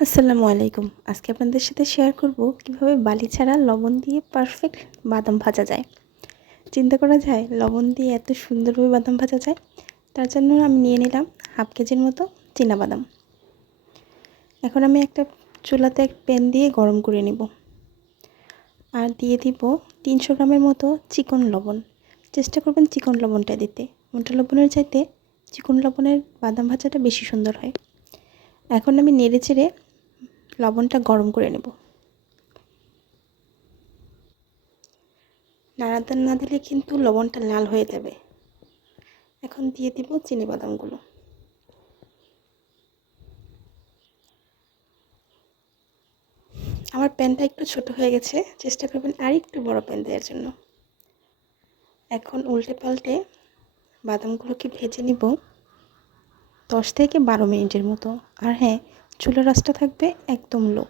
আসসালামু আলাইকুম। আজকে আপনাদের সাথে শেয়ার করব কীভাবে বালি ছাড়া লবণ দিয়ে পারফেক্ট বাদাম ভাজা যায়। চিন্তা করা যায়, লবণ দিয়ে এত সুন্দরভাবে বাদাম ভাজা যায়, তার জন্য আমি নিয়ে নিলাম হাফ কেজির মতো বাদাম। এখন আমি একটা চুলাতে এক প্যান দিয়ে গরম করে নেব। আর দিয়ে দিব তিনশো গ্রামের মতো চিকন লবণ। চেষ্টা করবেন চিকন লবণটা দিতে। মোটা লবণের চাইতে চিকন লবণের বাদাম ভাজাটা বেশি সুন্দর হয়। এখন আমি নেড়ে চেড়ে লবণটা গরম করে নেব। নাড়াদার না দিলে কিন্তু লবণটা লাল হয়ে যাবে। এখন দিয়ে দিব চিনি বাদামগুলো। আমার প্যানটা একটু ছোট হয়ে গেছে, চেষ্টা করবেন আর একটু বড় প্যান দেওয়ার জন্য। এখন উল্টে পাল্টে বাদামগুলোকে ভেজে নিব। দশ থেকে বারো মিনিটের মতো। আর হ্যাঁ চুলা রাসটা থাকবে একদম লো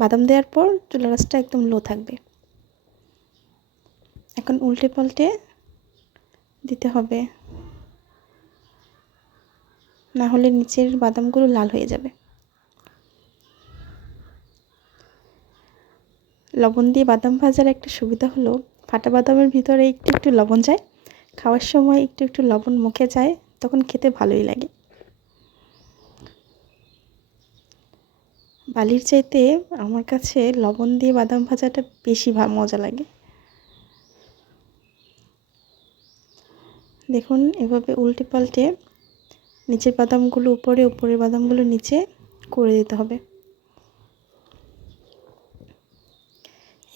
বাদাম দেওয়ার পর চুলা রাসটা একদম লো থাকবে। এখন উল্টে পাল্টে দিতে হবে। না হলে নিচের বাদামগুলো লাল হয়ে যাবে। লবণ দিয়ে বাদাম ভাজার একটা সুবিধা হলো, ফাটা বাদামের ভিতরে একটু একটু লবণ যায়, খাওয়ার সময় একটু একটু লবণ মুখে যায় তখন খেতে ভালোই লাগে। বালির চাইতে আমার কাছে লবণ দিয়ে বাদাম ভাজাটা বেশি মজা লাগে। দেখুন, এভাবে উল্টে পাল্টে নিচের বাদামগুলো উপরে, উপরের বাদামগুলো নিচে করে দিতে হবে।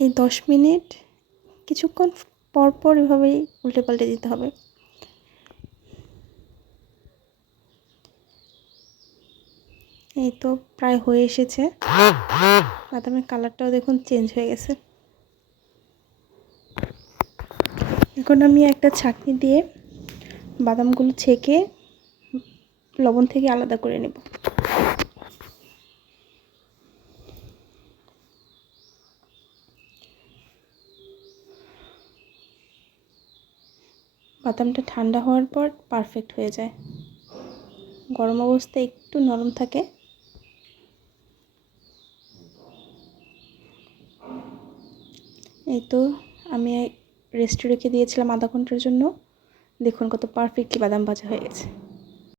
এই দশ মিনিট কিছুক্ষণ পর পর এভাবেই উল্টে পাল্টে দিতে হবে। এই তো প্রায় হয়ে এসেছে। বাদামের কালারটাও দেখুন চেঞ্জ হয়ে গেছে। এখন আমি একটা ছাঁকনি দিয়ে বাদামগুলো ছেঁকে লবণ থেকে আলাদা করে নেব। বাদামটা ঠান্ডা হওয়ার পর পারফেক্ট হয়ে যায়। গরম অবস্থায় একটু নরম থাকে। এই তো আমি রেস্টে রেখে দিয়েছিলাম আধা ঘণ্টার জন্য। দেখুন কত পারফেক্টলি বাদাম ভাজা হয়ে গেছে।